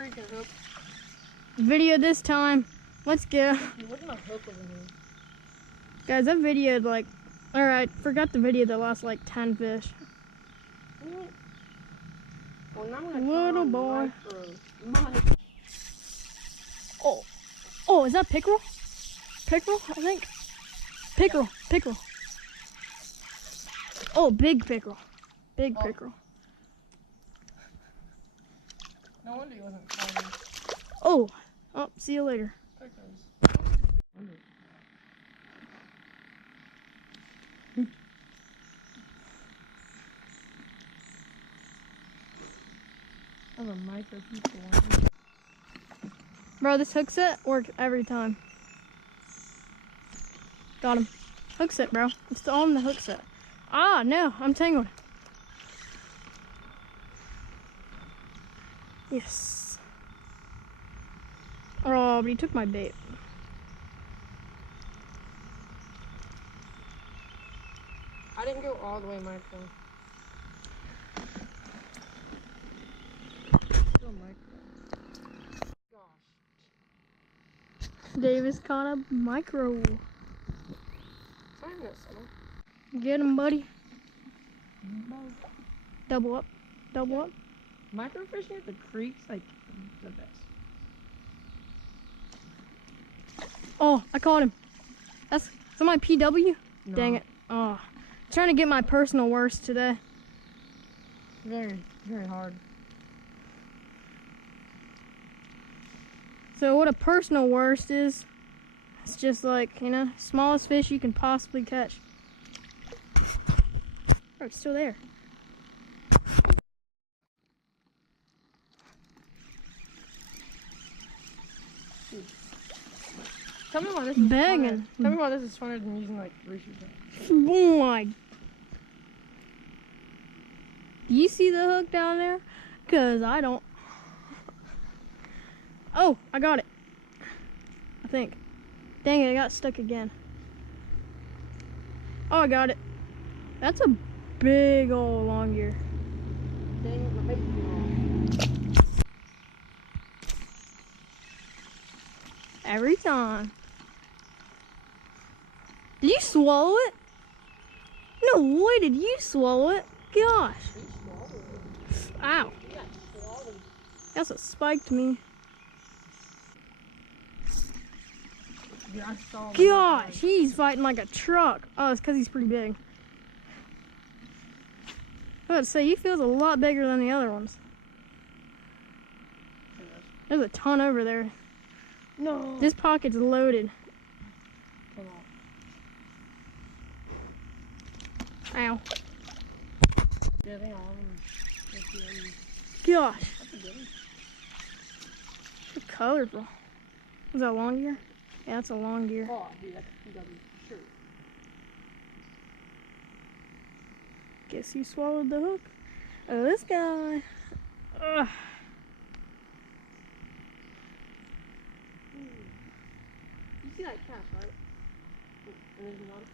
freaking hook. Video this time. Let's go. What's my hook over here? Guys, I videoed like, alright, forgot the video that lost like 10 fish. Well, now I'm gonna Little boy. Oh. Oh, is that pickerel? Pickerel, I think. Pickerel, pickerel. Oh, big pickerel. Big pickerel. No wonder he wasn't calling. Oh, see you later. I have a micro people one. Bro, this hook set works every time. Got him. Hook set, bro. I'm still on the hook set. Ah, no, I'm tangled. Yes. Oh, but he took my bait. I didn't go all the way micro. Still micro. Gosh. Davis caught a micro. Find that settle. Get him, buddy. Double up. Double up. Microfishing at the creek's like the best. Oh, I caught him. Is that my PW? No. Dang it. Oh, trying to get my personal worst today. Very, very hard. So what a personal worst is, it's just like, you know, smallest fish you can possibly catch. Oh, it's still there. Tell me why this is Banging. funner. Tell me why this is funner than using like Reese's. Oh my. Do you see the hook down there? Cause I don't. Oh, I got it. I think. Dang it, I got stuck again. Oh, I got it. That's a big old long ear. Dang it, my bait's wrong. Every time. Did you swallow it? No way, did you swallow it? Gosh. Ow. That's what spiked me. Dude, I saw Gosh, he's fighting like a truck. Oh, it's because he's pretty big. I was about to say, he feels a lot bigger than the other ones. There's a ton over there. No. This pocket's loaded. Come on. Ow. Yeah, they all Gosh. That's a good one. So colorful. Is that a long ear? Yeah, that's a long ear. Oh, dude, that's a PW. Sure. Guess he swallowed the hook. Oh, this guy. Ugh. You see that catch, right? And there's one.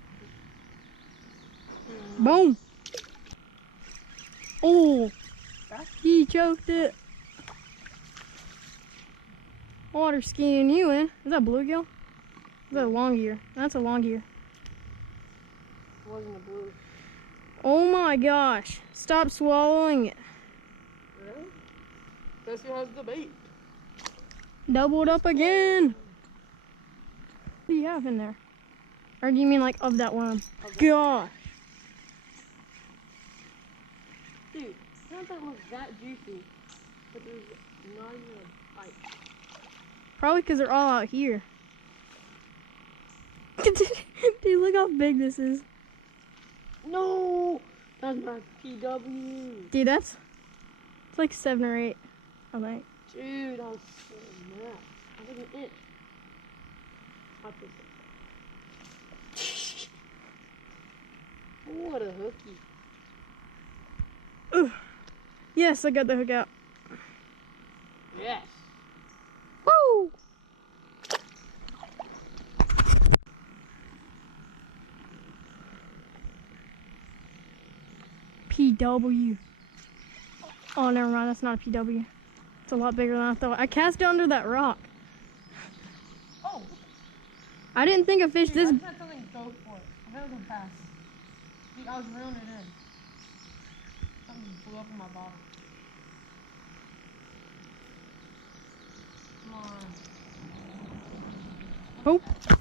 Boom. Oh, he choked it. Water skiing you in. Is that bluegill? Is that a long ear? That's a long ear. It wasn't a blue. Oh my gosh. Stop swallowing it. Really? Guess who has the bait? Doubled up again. What do you have in there? Or do you mean like of that worm? Gosh. Dude, I don't think it was that juicy. But there's not even a bite. Probably because they're all out here. Dude, look how big this is. No! That's my PW. Dude, it's like 7 or 8, I think. Dude, I was so mad. I was an inch. Watch this. What a hooky. Ugh. Yes, I got the hook out. Yes. Woo! PW. Oh, never mind. That's not a PW. It's a lot bigger than I thought. I cast it under that rock. Oh! I didn't think a fish Dude, this... I just had something go for it. I thought it was a bass. Dude, I was reeling it in. Something just blew up in my bottom. Come on. Oh!